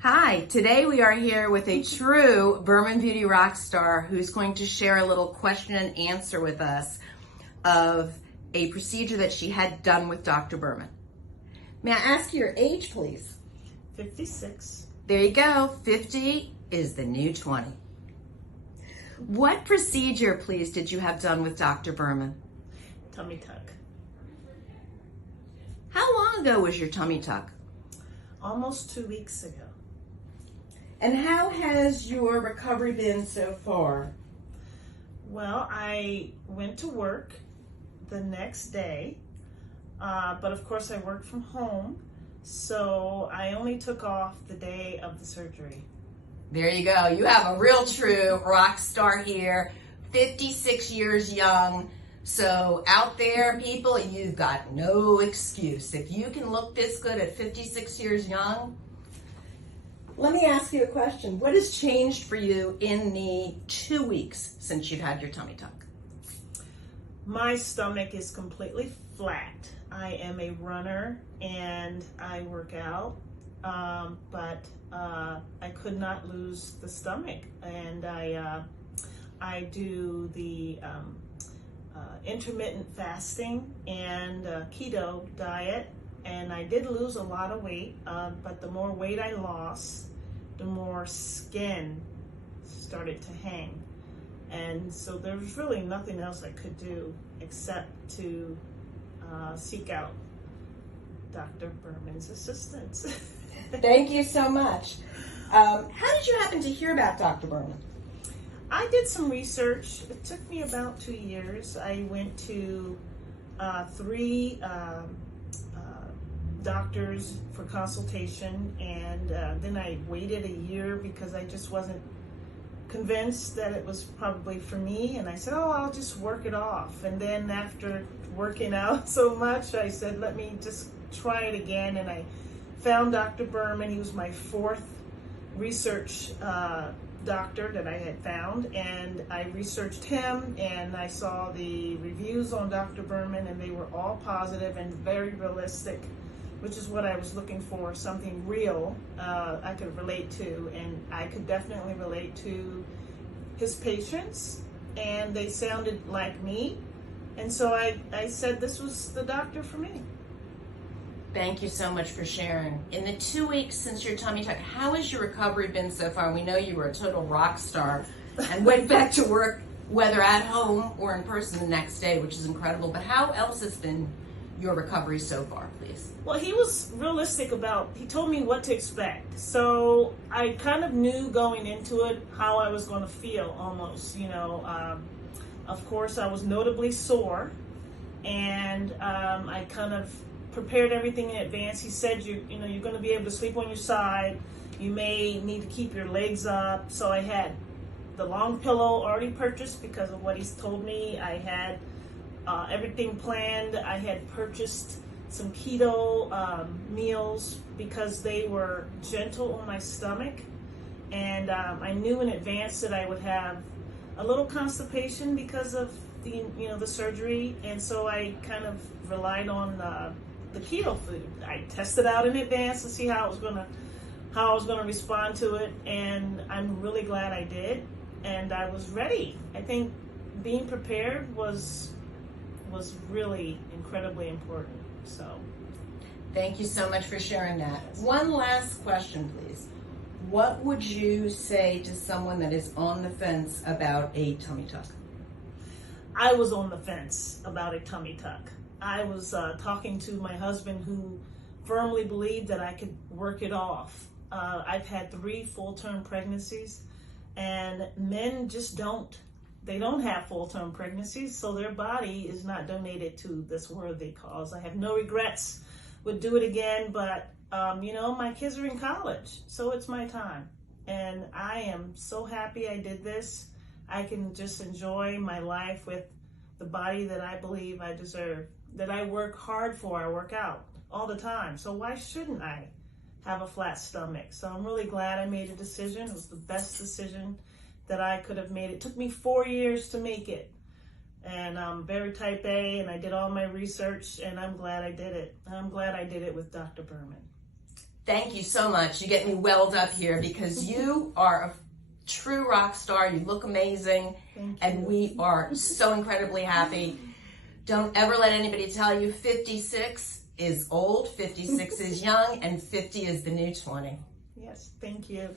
Hi, today we are here with a true Berman Beauty rock star who's going to share a little question and answer with us of a procedure that she had done with Dr. Berman. May I ask your age, please? 56. There you go. 50 is the new 20. What procedure, please, did you have done with Dr. Berman? Tummy tuck. How long ago was your tummy tuck? Almost 2 weeks ago. And how has your recovery been so far? Well, I went to work the next day, but of course I worked from home, so I only took off the day of the surgery. There you go. You have a real true rock star here, 56 years young. So out there, people, you've got no excuse. If you can look this good at 56 years young, let me ask you a question. What has changed for you in the 2 weeks since you've had your tummy tuck? My stomach is completely flat. I am a runner and I work out, but I could not lose the stomach. And I do the intermittent fasting and keto diet, and I did lose a lot of weight, but the more weight I lost, the more skin started to hang. And so there was really nothing else I could do except to seek out Dr. Berman's assistance. Thank you so much. How did you happen to hear about Dr. Berman? I did some research. It took me about 2 years. I went to 3 doctors for consultation, and then I waited a year because I just wasn't convinced that it was probably for me, and I said, oh, I'll just work it off. And then after working out so much, I said, let me just try it again, and I found Dr. Berman. He was my 4th research doctor that I had found, and I researched him, and I saw the reviews on Dr. Berman, and they were all positive and very realistic, which is what I was looking for, something real I could relate to. And I could definitely relate to his patients, and they sounded like me. And so I said this was the doctor for me. Thank you so much for sharing. In the 2 weeks since your tummy tuck, how has your recovery been so far? We know you were a total rock star and went back to work, whether at home or in person the next day, which is incredible. But how else has been your recovery so far, please? Well, he was realistic he told me what to expect. So I kind of knew going into it how I was going to feel almost, of course, I was notably sore, and I kind of prepared everything in advance. He said, you're going to be able to sleep on your side. You may need to keep your legs up. So I had the long pillow already purchased because of what he's told me. I had everything planned. I had purchased some keto meals because they were gentle on my stomach, and I knew in advance that I would have a little constipation because of the surgery, and so I kind of relied on the keto food. I tested out in advance to see how I was gonna respond to it, and I'm really glad I did, and I was ready. I think being prepared was really incredibly important. So thank you so much for sharing that. One last question, please. What would you say to someone that is on the fence about a tummy tuck? I was on the fence about a tummy tuck. I was talking to my husband, who firmly believed that I could work it off. I've had 3 full-term pregnancies, and men just don't. They don't have full-term pregnancies, so their body is not donated to this worthy cause. I have no regrets, would do it again, but my kids are in college, so it's my time. And I am so happy I did this. I can just enjoy my life with the body that I believe I deserve, that I work hard for. I work out all the time, so why shouldn't I have a flat stomach? So I'm really glad I made a decision. It was the best decision that I could have made. It took me 4 years to make it, and I'm very type A, and I did all my research, and I'm glad I did it. I'm glad I did it with Dr. Berman. Thank you so much. You get me welled up here because you are a true rock star. You look amazing. And we are so incredibly happy. Don't ever let anybody tell you 56 is old, 56 is young, and 50 is the new 20. Yes, thank you.